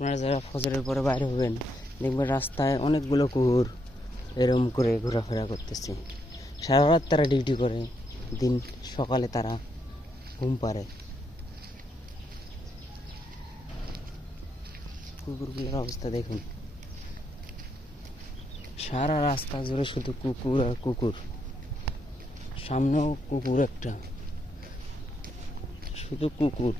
আপনারা যারা ফজরের পরে বাইরে হবেন দেখবেন রাস্তায় অনেকগুলো কুকুর এরম করে ঘোরাফেরা করতেছে। সারা রাত তারা ডিউটি করে, দিন সকালে তারা ঘুম পাড়ে। কুকুরগুলোর অবস্থা দেখুন, সারা রাস্তা জুড়ে শুধু কুকুর আর কুকুর। সামনেও কুকুর একটা, শুধু কুকুর।